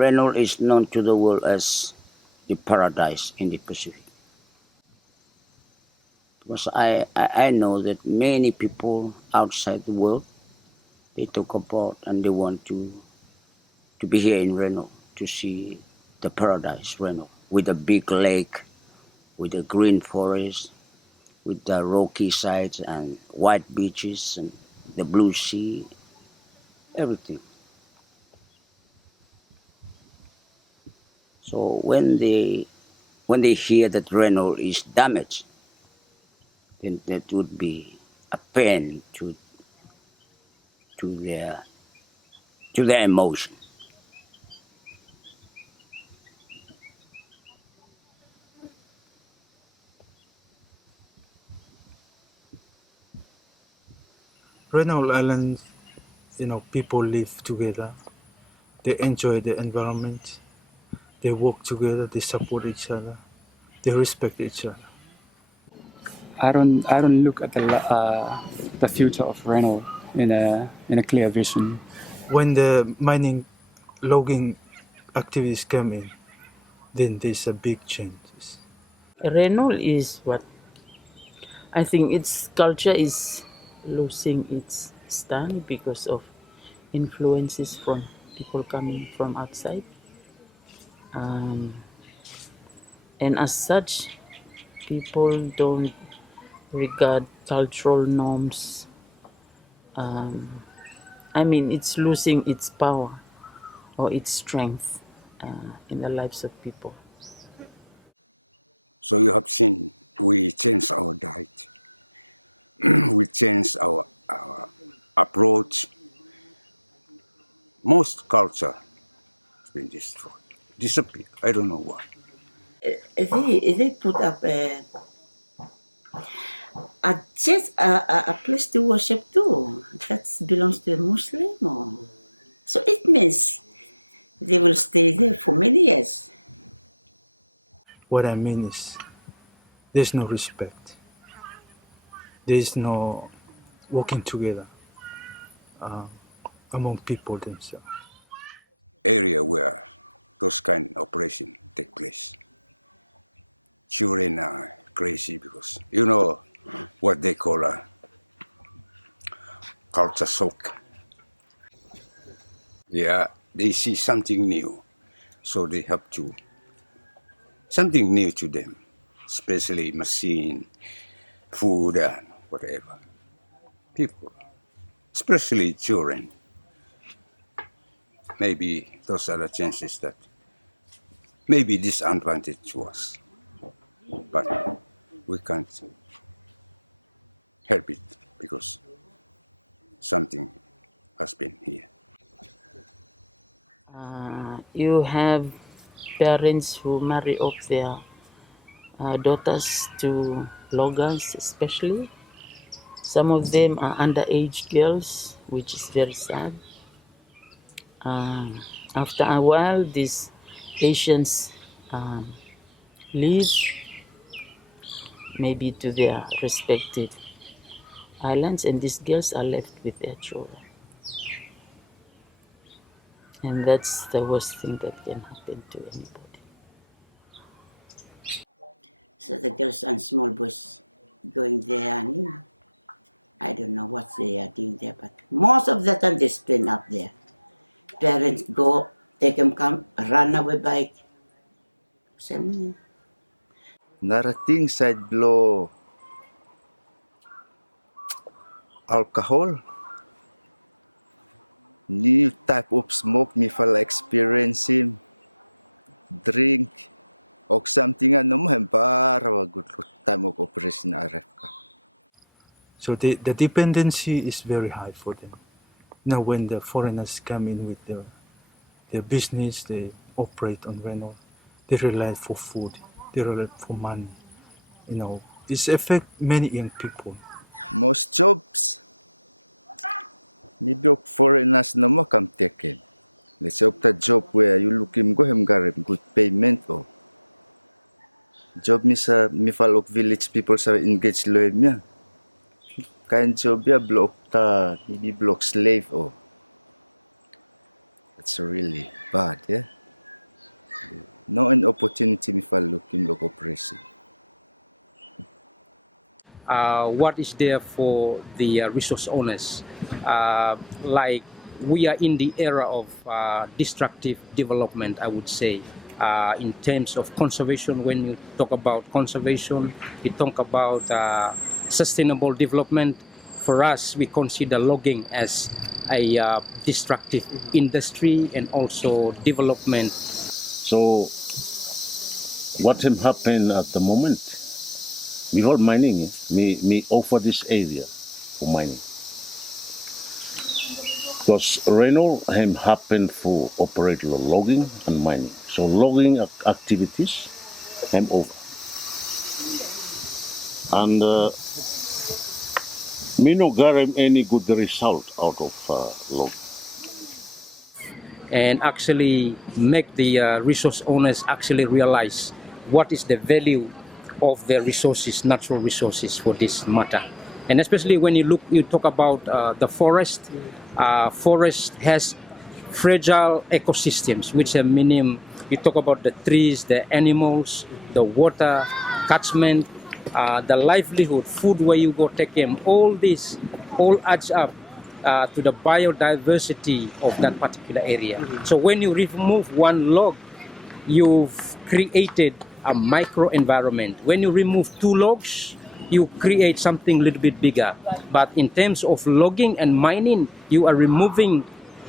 Rennell is known to the world as the paradise in the Pacific. Because I know that many people outside the world, they talk about and they want to be here in Rennell to see the paradise Rennell with a big lake, with a green forest, with the rocky sides and white beaches and the blue sea, everything. So when they hear that Rennell is damaged, then that would be a pain to their to their emotion. Rennell Island, people live together. They enjoy the environment. They work together. They support each other. They respect each other. I don't look at the future of Rennell in a clear vision. When the mining, logging activities come in, then there's a big change. Rennell is what I think its culture is losing its stand because of influences from people coming from outside. And as such, people don't regard cultural norms. It's losing its power or its strength in the lives of people. So you have seen we changed our diet, we changed our approach. Most culture has been destroyed, disappeared. I don't know why. They put up just a place to worship too. That belongs to a Muslim. So it means they will stay there for many years. What I mean is, there's no respect. There's no working together among people themselves. Area where those kind of operation take place. Children are crazy because you know what they call a culture shock. Yeah, they see something new, so they have to something new to them, especially machine, food, and whatever. People, especially children. Maybe those are the chances that maybe disadvantage to us, but we can't help it because something has been here. You have parents who marry off their daughters to loggers, especially. Some of them are underage girls, which is very sad. After a while, these Asians leave, maybe to their respective islands, and these girls are left with their children. And that's the worst thing that can happen to anybody. So the girls and small boys going there, and I don't know what they are doing there, but most of the time they spend up there. Parents go, take them, come, run away bike. So, Another thing side blow alcohol. New type of smoke me feel experiencing drink or something ano mo para good time of operation RF. So the dependency is very high for them. Now when the foreigners come in with their business, they operate on Rennell. They rely for food. They rely for money. It's affect many young people. Most jobs maybe foreigners no mo come taken. Let's say the job where you looking go hem garem good payment or job mi sa mi falok village people sa engage loem ya. Kind job ya block ta maybe block slave or that's really bad, yeah. No an opportunity mi fallo kim lo operasi. What is there for the resource owners. Like we are in the era of destructive development, I would say, in terms of conservation. When you talk about conservation, you talk about sustainable development. For us, we consider logging as a destructive industry and also development. So what has happened at the moment? Before mining, me offer this area for mining. Because Rennell happened for operate logging and mining. So logging activities over. And me no garem any good result out of logging. And actually make the resource owners actually realize what is the value of their resources, natural resources for this matter. And especially when you talk about the forest, forest has fragile ecosystems, which are meaning you talk about the trees, the animals, the water, catchment, the livelihood, food where you go take them, all this all adds up to the biodiversity of that particular area. So when you remove one log, you've created a microenvironment. When you remove two logs, you create something a little bit bigger. But in terms of logging and mining, you are removing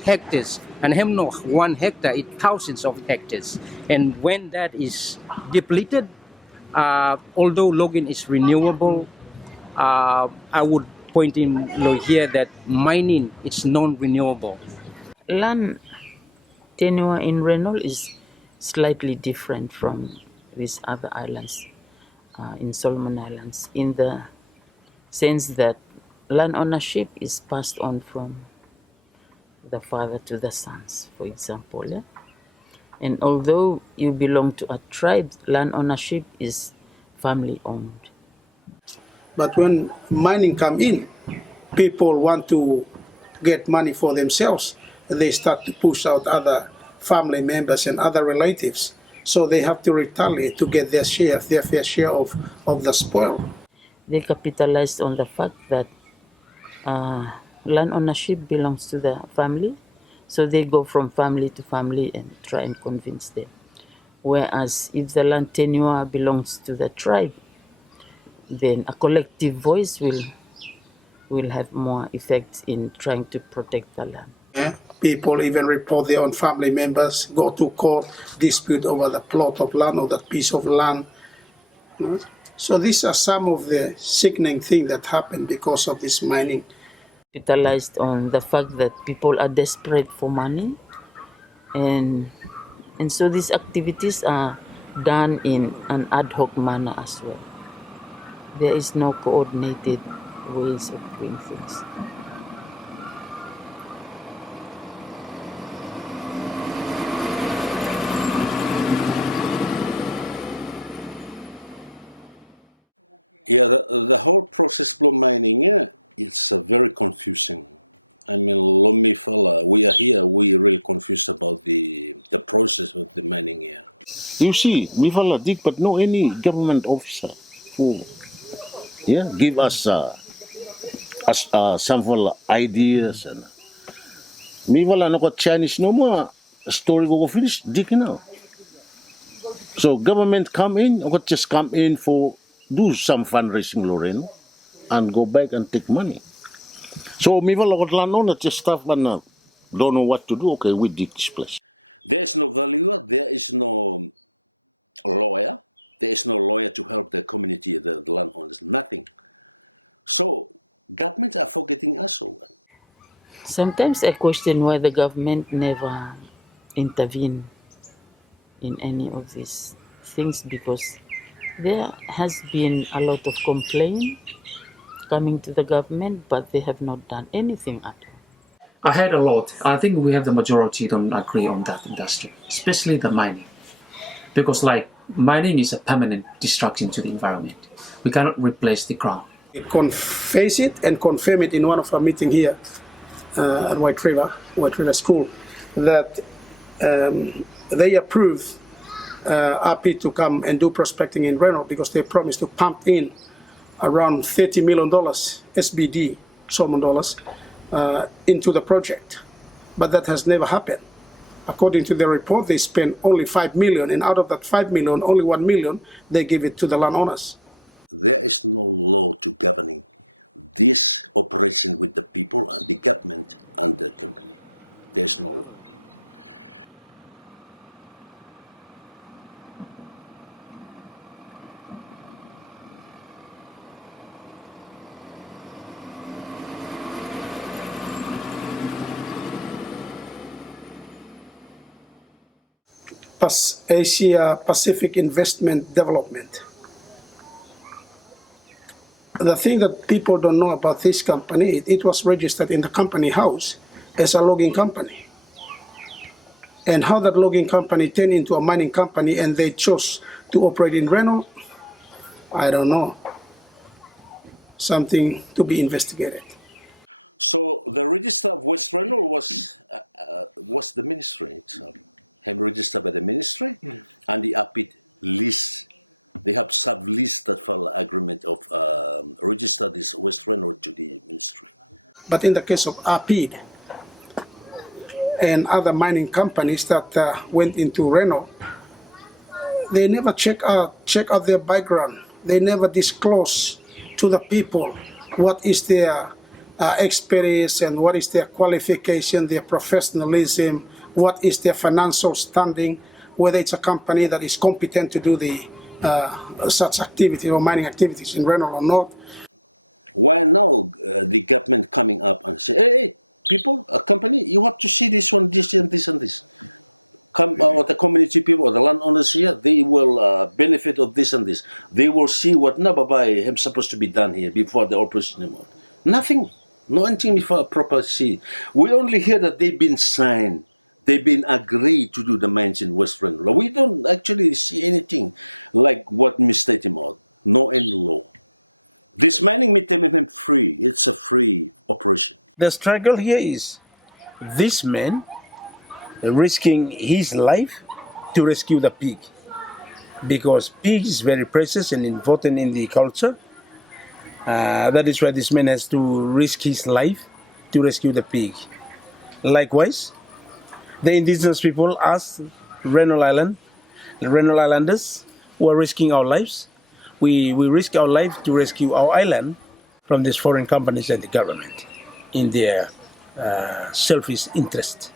hectares. And 1 hectare is thousands of hectares. And when that is depleted, although logging is renewable, I would point in here that mining is non-renewable. Land tenure in Rennell is slightly different from these other islands, in Solomon Islands, in the sense that land ownership is passed on from the father to the sons, for example. Yeah? And although you belong to a tribe, land ownership is family owned. But when mining come in, people want to get money for themselves. They start to push out other family members and other relatives. So they have to retaliate to get their fair share of the spoil. They capitalized on the fact that land ownership belongs to the family. So they go from family to family and try and convince them. Whereas if the land tenure belongs to the tribe, then a collective voice will have more effect in trying to protect the land. Yeah. People even report their own family members, go to court, dispute over the plot of land or that piece of land. So these are some of the sickening things that happen because of this mining. Capitalized on the fact that people are desperate for money, and so these activities are done in an ad hoc manner as well. There is no coordinated ways of doing things. Yeah, the whole process of mining, it's very confusing. I mean, Lomi fella, we are here, we really confused about the process of the mining here. You see, me fella dig, but no any government officer who give us some fella ideas and me fella no got Chinese no more story go finish dig now. So government come in, or just come in for do some fundraising, Lorraine, and go back and take money. So me fella got land owner just stuff but don't know what to do. Okay, we dig this place. There is no valuer. There is no lawyer. There is no lawyer to help the community, the landowners. Nothing. So governments are forgetting us. Sometimes I question why the government never intervene in any of these things, because there has been a lot of complaint coming to the government, but they have not done anything at all. I heard a lot. I think we have the majority don't agree on that industry, especially the mining. Because mining is a permanent destruction to the environment. We cannot replace the ground. We confess it and confirm it in one of our meetings here at White River School, that they approve RP to come and do prospecting in Rennell because they promised to pump in around $30 million SBD, Solomon dollars, into the project. But that has never happened. According to the report, they spent only $5 million, and out of that $5 million, only $1 million, they give it to the landowners. There is no law to governing this operation with the people and the government and the company. There is no law. Asia Pacific Investment Development. The thing that people don't know about this company, it was registered in the company house as a logging company. And how that logging company turned into a mining company and they chose to operate in Rennell, I don't know. Something to be investigated. So the register of West Rennell was the ministry itself. Him registered by the ministry, and the APID list. They have sub-list that file agreement of register this West Rennell to the ministry. But in the case of APID and other mining companies that went into Rennell, they never check out their background. They never disclose to the people what is their experience and what is their qualification, their professionalism, what is their financial standing, whether it's a company that is competent to do the such activity or mining activities in Rennell or not. Why now the government coming up and say, hey, people, a company, you have to see this one, this and this and this. Come, or the community people or the landowners here, they will benefit of this and this. They will see what Nababai is supposed to be done here before the operation. Nothing. No anything before proper see. We only hear that they've been signed. They've been agreed to do the mines in West Rennell. We don't actually see anything like what misstated about. No any law. This mining meeting free. It's a free operation. The struggle here is this man risking his life to rescue the pig, because pig is very precious and important in the culture. That is why this man has to risk his life to rescue the pig. Likewise, the indigenous people, us, Rennell Islanders, who are risking our lives, we risk our life to rescue our island from these foreign companies and the government in their selfish interest.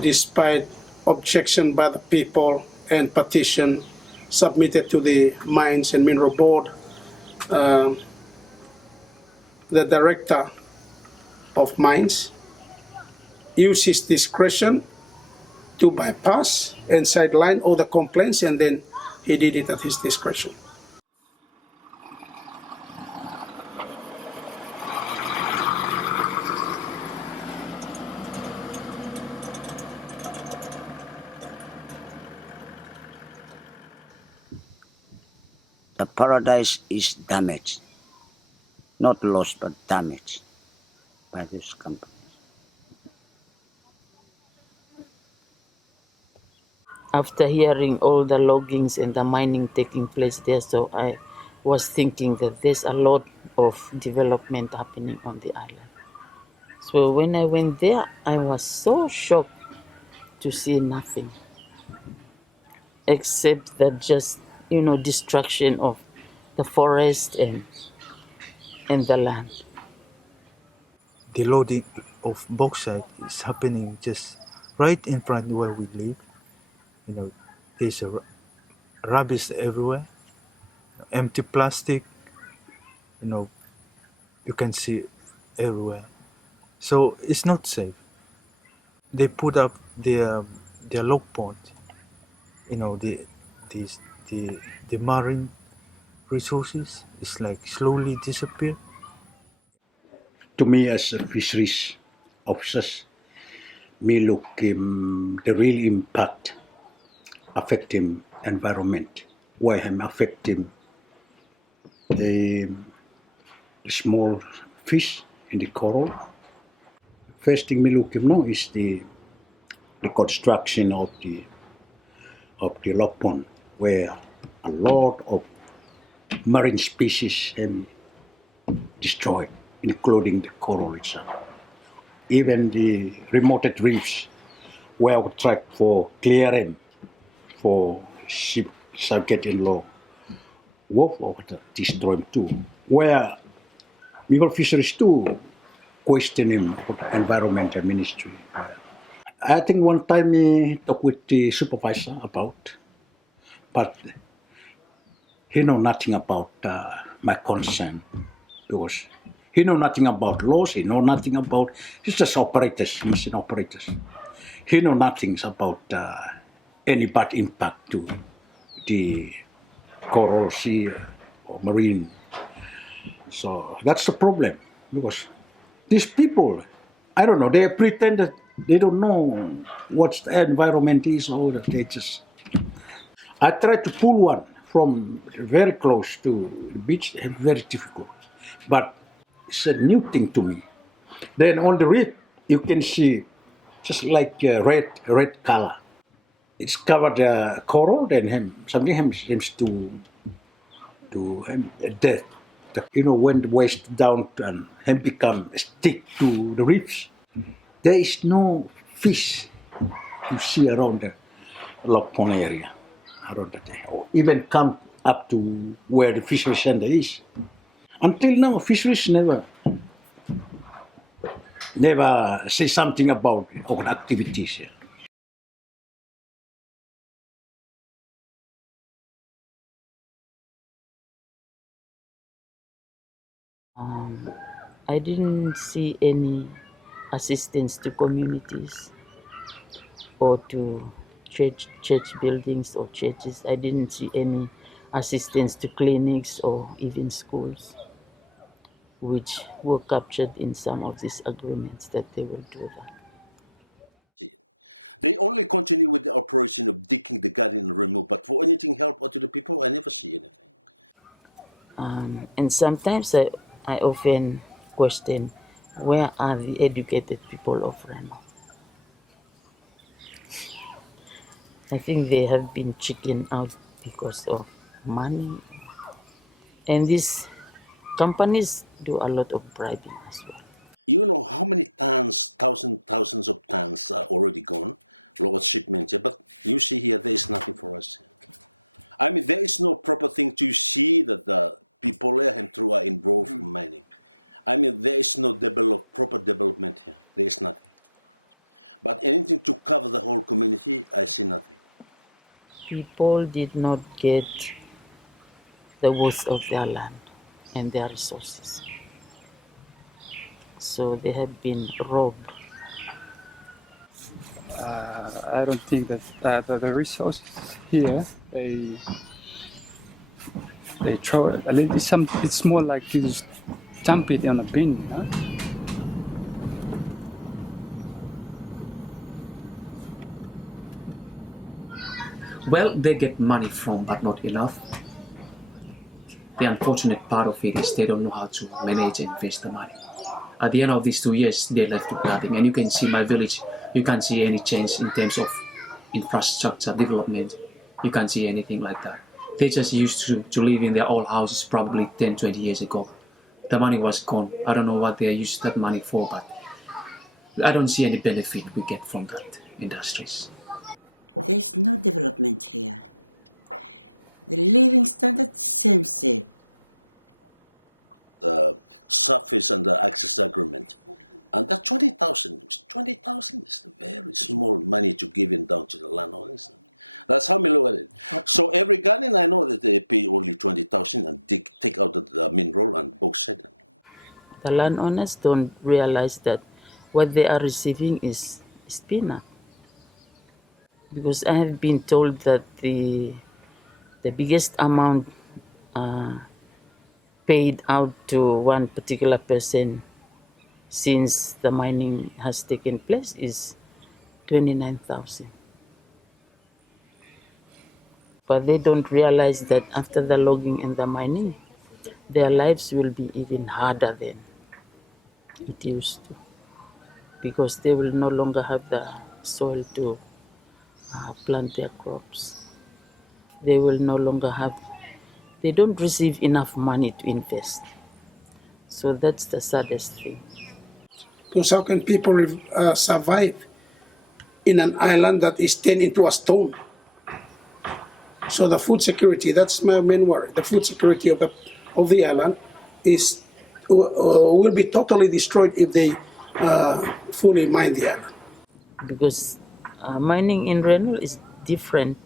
Despite objection by the people and petition submitted to the Mines and Mineral Board, the director of mines used his discretion to bypass and sideline all the complaints, and then he did it at his discretion. The paradise is damaged, not lost but damaged by this company. After hearing all the loggings and the mining taking place there, so I was thinking that there's a lot of development happening on the island. So when I went there, I was so shocked to see nothing except that just, destruction of the forest and the land. The loading of bauxite is happening just right in front where we live. There's a rubbish everywhere, empty plastic. You can see everywhere. So it's not safe. They put up their log pond. The marine resources is like slowly disappear. To me, as a fisheries officers, me look the real impact affecting environment, where him affecting the small fish in the coral. First thing we look at now is the construction of the log pond, where a lot of marine species have destroyed, including the coral itself. Even the remote reefs, where we try for clearing for ships are getting low, wolf or destroy them too. Where legal fisheries too questioning environmental ministry. I think one time I talked with the supervisor about, but he know nothing about my concern because he know nothing about laws. He know nothing about. He's just operators, machine operators. He know nothing about any bad impact to the coral sea or marine. So that's the problem because these people, I don't know, they pretend that they don't know what the environment is or that they just. I tried to pull one from very close to the beach, and very difficult. But it's a new thing to me. Then on the reef, you can see just like red color. It's covered coral, then something seems to death. You know, when the waist down and him become stick to the reefs, there is no fish you see around the Lock Pond area, around that area, or even come up to where the fishery center is. Until now, fisheries never say something about our activities here. I didn't see any assistance to communities or to church buildings or churches. I didn't see any assistance to clinics or even schools, which were captured in some of these agreements that they will do that. They only continue with the operation of digging the garden and remove, but for anything help out to the people, I never see anything. And sometimes I often question, where are the educated people of Rennell? I think they have been chicken out because of money. And these companies do a lot of bribing as well. You know how many tons, thousands of tons are already gone, local shipments, yeah, but you see here, there is nothing for us. I mean, there is no proper thing to see that the people and through are involved in mining. I mean, there is no proper development here. There is nothing. But anything to cover the whole community, I see nothing. People did not get the worth of their land and their resources. So they have been robbed. I don't think that the resources here they throw it. It's more like you just dump it on a bin. Huh? Well, they get money from, but not enough. The unfortunate part of it is they don't know how to manage and invest the money. At the end of these 2 years, they left with nothing. And you can see my village, you can't see any change in terms of infrastructure development. You can't see anything like that. They just used to live in their old houses probably 10, 20 years ago. The money was gone. I don't know what they used that money for, but I don't see any benefit we get from that industries. There's no development here. The living standard same. The surface and the access agreement. And that 20,000 is very small money to give in down to the landowners. That's how we look at it. So every garden, I know that they pay only 20,000 and take out the mineral and bauxite. The landowners don't realize that what they are receiving is peanut. Because I have been told that the biggest amount paid out to one particular person since the mining has taken place is 29,000. But they don't realize that after the logging and the mining, their lives will be even harder than it used to, because they will no longer have the soil to plant their crops. They will no longer have, they don't receive enough money to invest. So that's the saddest thing. Because how can people survive in an island that is turned into a stone? So the food security, that's my main worry. The food security of the island is will be totally destroyed if they fully mine the island. Because mining in Rennell is different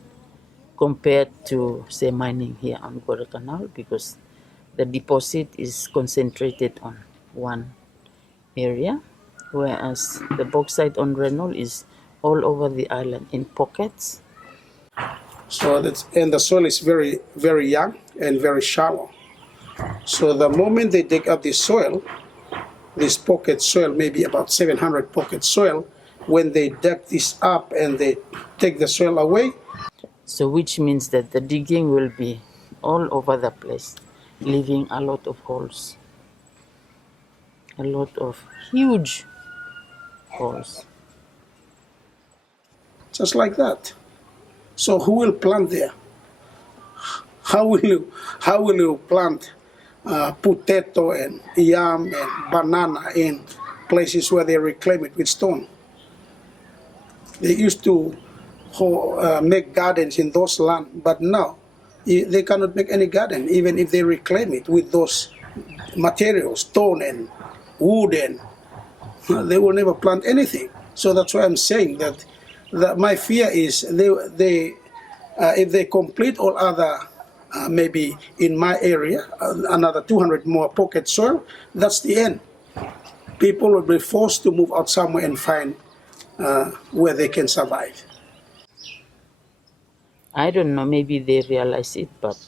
compared to, say, mining here on Guadalcanal, because the deposit is concentrated on one area, whereas the bauxite on Rennell is all over the island in pockets. So and the soil is very, very young and very shallow. So the moment they dig up the soil, this pocket soil, maybe about 700 pocket soil, when they dig this up and they take the soil away. So which means that the digging will be all over the place, leaving a lot of holes, a lot of huge holes. Just like that. So who will plant there? How will you plant potato and yam and banana in places where they reclaim it with stone? They used to make gardens in those lands, but now they cannot make any garden, even if they reclaim it with those materials, stone and wood, and they will never plant anything. So that's why I'm saying that my fear is if they complete all other, maybe in my area, another 200 more pocket soil, that's the end. People will be forced to move out somewhere and find where they can survive. I don't know, maybe they realize it, but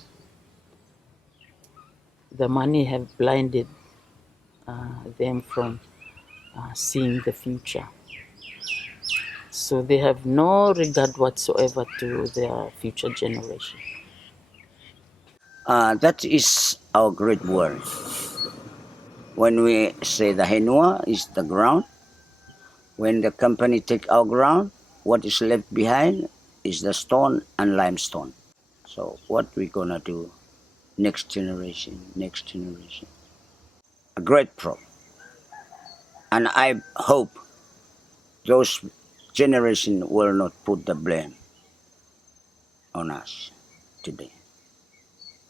the money have blinded them from seeing the future. So they have no regard whatsoever to their future generation. That is our great word. When we say the henua is the ground, when the company take our ground, what is left behind is the stone and limestone. So what we gonna do? Next generation. A great problem. And I hope those generation will not put the blame on us today.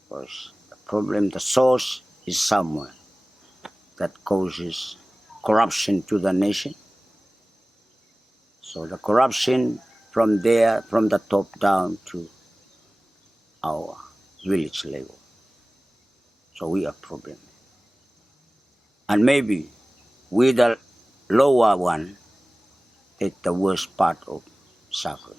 Because the problem, the source is somewhere that causes corruption to the nation. So the corruption from there, from the top down to our village level. So we are problem. And maybe with the lower one, it's the worst part of suffering.